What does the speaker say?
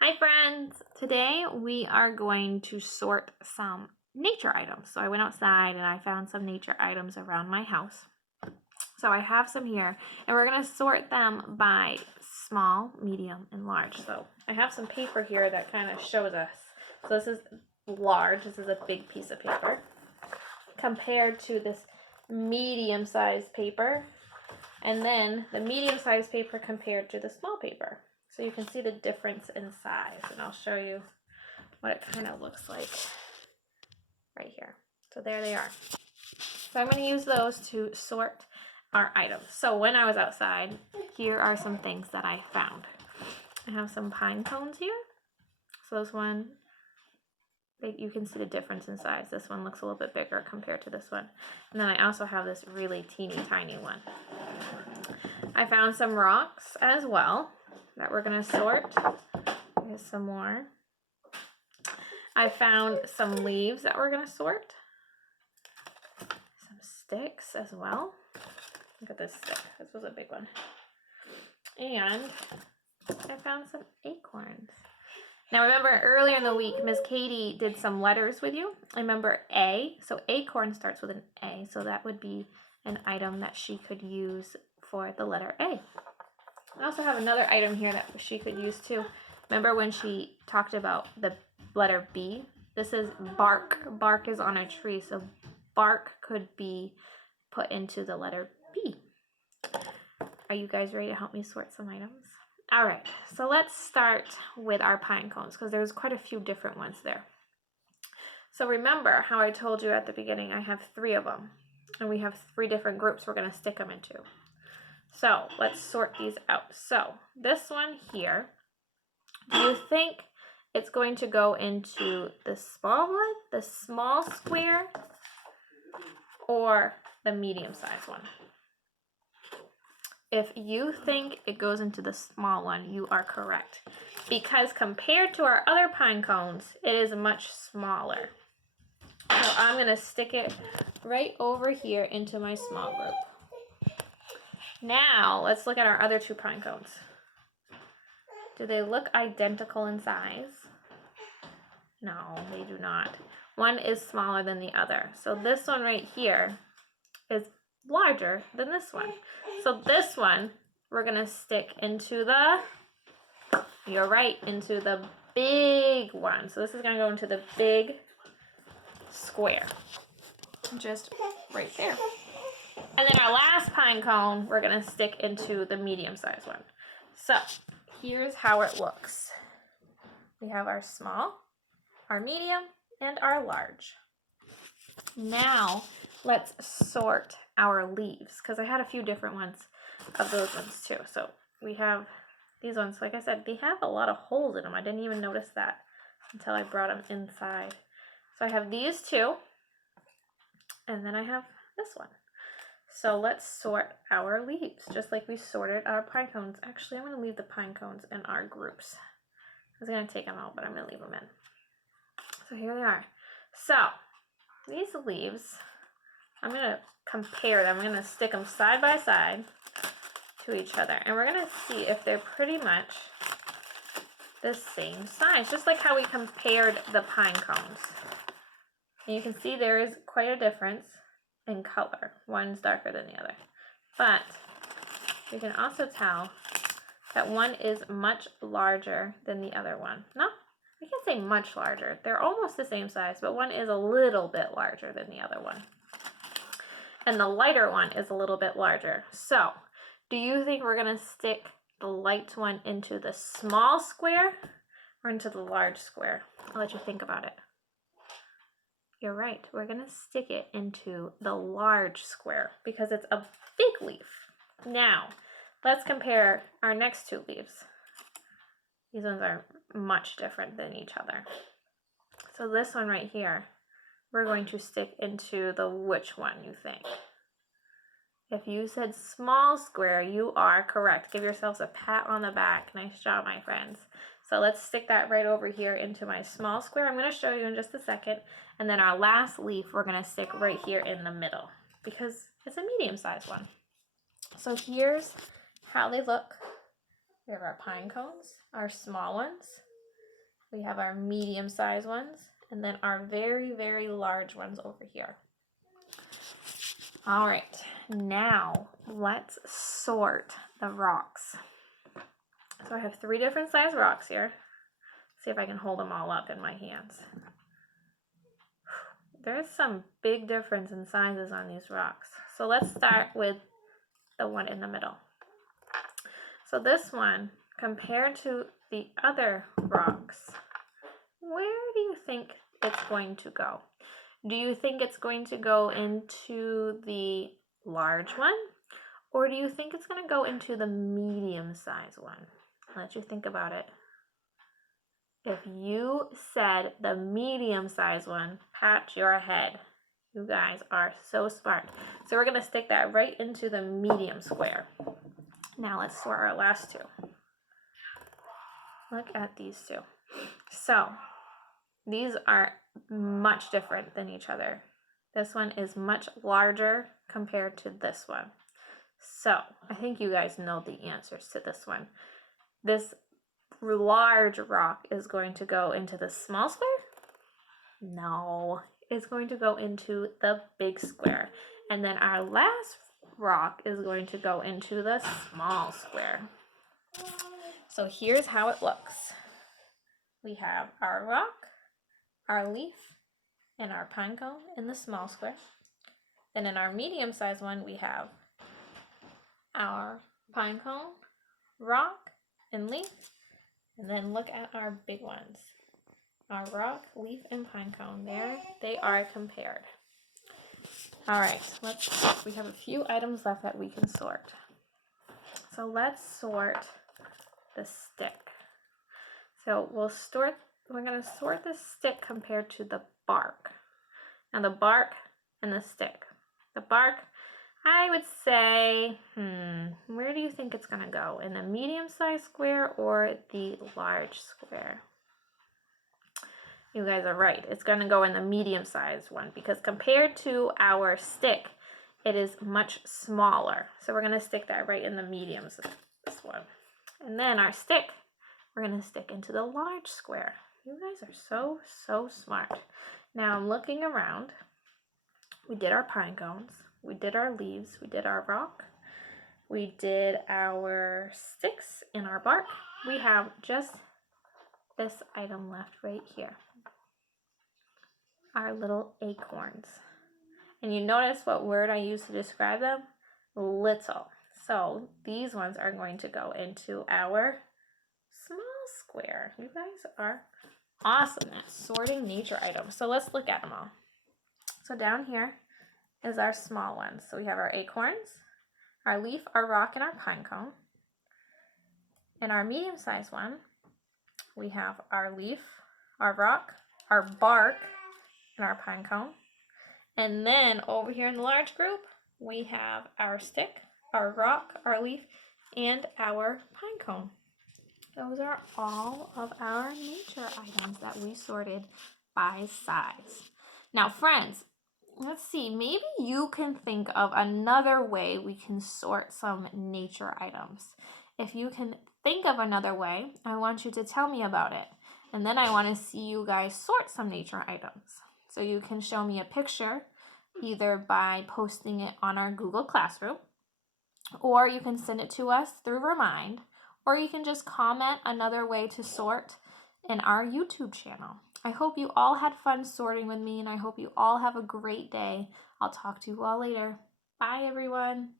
Hi friends! Today we are going to sort some nature items. So I went outside and I found some nature items around my house. So I have some here and we're going to sort them by small, medium, and large. So I have some paper here that kind of shows us. So this is large, this is a big piece of paper compared to this medium-sized paper, and then the medium-sized paper compared to the small paper. So you can see the difference in size, and I'll show you what it kind of looks like right here. So there they are. So I'm going to use those to sort our items. So when I was outside, here are some things that I found. I have some pine cones here. So this one, you can see the difference in size. This one looks a little bit bigger compared to this one. And then I also have this really teeny tiny one. I found some rocks as well that we're going to sort. Here's some more. I found some leaves that we're going to sort. Some sticks as well. Look at this stick. This was a big one. And I found some acorns. Now remember earlier in the week, Miss Katie did some letters with you. I remember A, so acorn starts with an A, so that would be an item that she could use for the letter A. I also have another item here that she could use too. Remember when she talked about the letter B? This is bark. Bark is on a tree, so bark could be put into the letter B. Are you guys ready to help me sort some items? All right, so let's start with our pine cones because there's quite a few different ones there. So remember how I told you at the beginning, I have 3 of them, and we have 3 different groups we're going to stick them into. So let's sort these out. So this one here, do you think it's going to go into the small one, the small square, or the medium-sized one? If you think it goes into the small one, you are correct. Because compared to our other pine cones, it is much smaller. So I'm going to stick it right over here into my small group. Now, let's look at our other 2 pine cones. Do they look identical in size? No, they do not. One is smaller than the other. So this one right here is larger than this one. So this one, we're going to stick into the, you're right, into the big one. So this is going to go into the big square. Just right there. And then our last pine cone, we're going to stick into the medium-sized one. So here's how it looks. We have our small, our medium, and our large. Now let's sort our leaves because I had a few different ones of those ones too. So we have these ones, like I said, they have a lot of holes in them. I didn't even notice that until I brought them inside. So I have these 2, and then I have this one. So let's sort our leaves, just like we sorted our pine cones. Actually, I'm going to leave the pine cones in our groups. I was going to take them out, but I'm going to leave them in. So here they are. So these leaves, I'm going to compare them. I'm going to stick them side by side to each other. And we're going to see if they're pretty much the same size, just like how we compared the pine cones. And you can see there is quite a difference in color. One's darker than the other. But you can also tell that one is much larger than the other one. No, I can't say much larger. They're almost the same size, but one is a little bit larger than the other one. And the lighter one is a little bit larger. So, do you think we're going to stick the light one into the small square or into the large square? I'll let you think about it. You're right. We're going to stick it into the large square because it's a big leaf. Now, let's compare our next 2 leaves. These ones are much different than each other. So this one right here, we're going to stick into the which one you think? If you said small square, you are correct. Give yourselves a pat on the back. Nice job, my friends. So let's stick that right over here into my small square. I'm going to show you in just a second. And then our last leaf, we're going to stick right here in the middle because it's a medium-sized one. So here's how they look. We have our pine cones, our small ones, We have our medium-sized ones, and then our very, very large ones over here. All right, now let's sort the rocks. So I have 3 different size rocks here. See if I can hold them all up in my hands. There's some big difference in sizes on these rocks. So let's start with the one in the middle. So this one, compared to the other rocks, where do you think it's going to go? Do you think it's going to go into the large one? Or do you think it's going to go into the medium-sized one? I'll let you think about it. If you said the medium-sized one, pat your head. You guys are so smart. So we're going to stick that right into the medium square. Now let's sort our last 2. Look at these 2. So these are much different than each other. This one is much larger compared to this one. So I think you guys know the answers to this one. This large rock is going to go into the small square? No, it's going to go into the big square. And then our last rock is going to go into the small square. So here's how it looks. We have our rock, our leaf, and our pine cone in the small square. Then in our medium-sized one, we have our pine cone, rock, and leaf. And then look at our big ones. Our rock, leaf, and pine cone. There they are compared. All right, we have a few items left that we can sort. So let's sort the stick. So we're going to sort the stick compared to the bark. Now the bark and the stick. The bark, I would say, where do you think it's going to go? In the medium-sized square or the large square? You guys are right. It's going to go in the medium-sized one because compared to our stick, it is much smaller. So we're going to stick that right in the mediums, this one. And then our stick, we're going to stick into the large square. You guys are so smart. Now I'm looking around. We did our pine cones. We did our leaves. We did our rock. We did our sticks and our bark. We have just this item left right here. Our little acorns. And you notice what word I used to describe them? Little. So these ones are going to go into our small square. You guys are awesome at sorting nature items. So let's look at them all. So down here is our small ones. So we have our acorns, our leaf, our rock, and our pine cone. In our medium-sized one, we have our leaf, our rock, our bark, and our pine cone. And then over here in the large group, we have our stick, our rock, our leaf, and our pine cone. Those are all of our nature items that we sorted by size. Now, friends, let's see, maybe you can think of another way we can sort some nature items. If you can think of another way, I want you to tell me about it. And then I want to see you guys sort some nature items. So you can show me a picture either by posting it on our Google Classroom, or you can send it to us through Remind, or you can just comment another way to sort in our YouTube channel. I hope you all had fun sorting with me, and I hope you all have a great day. I'll talk to you all later. Bye, everyone.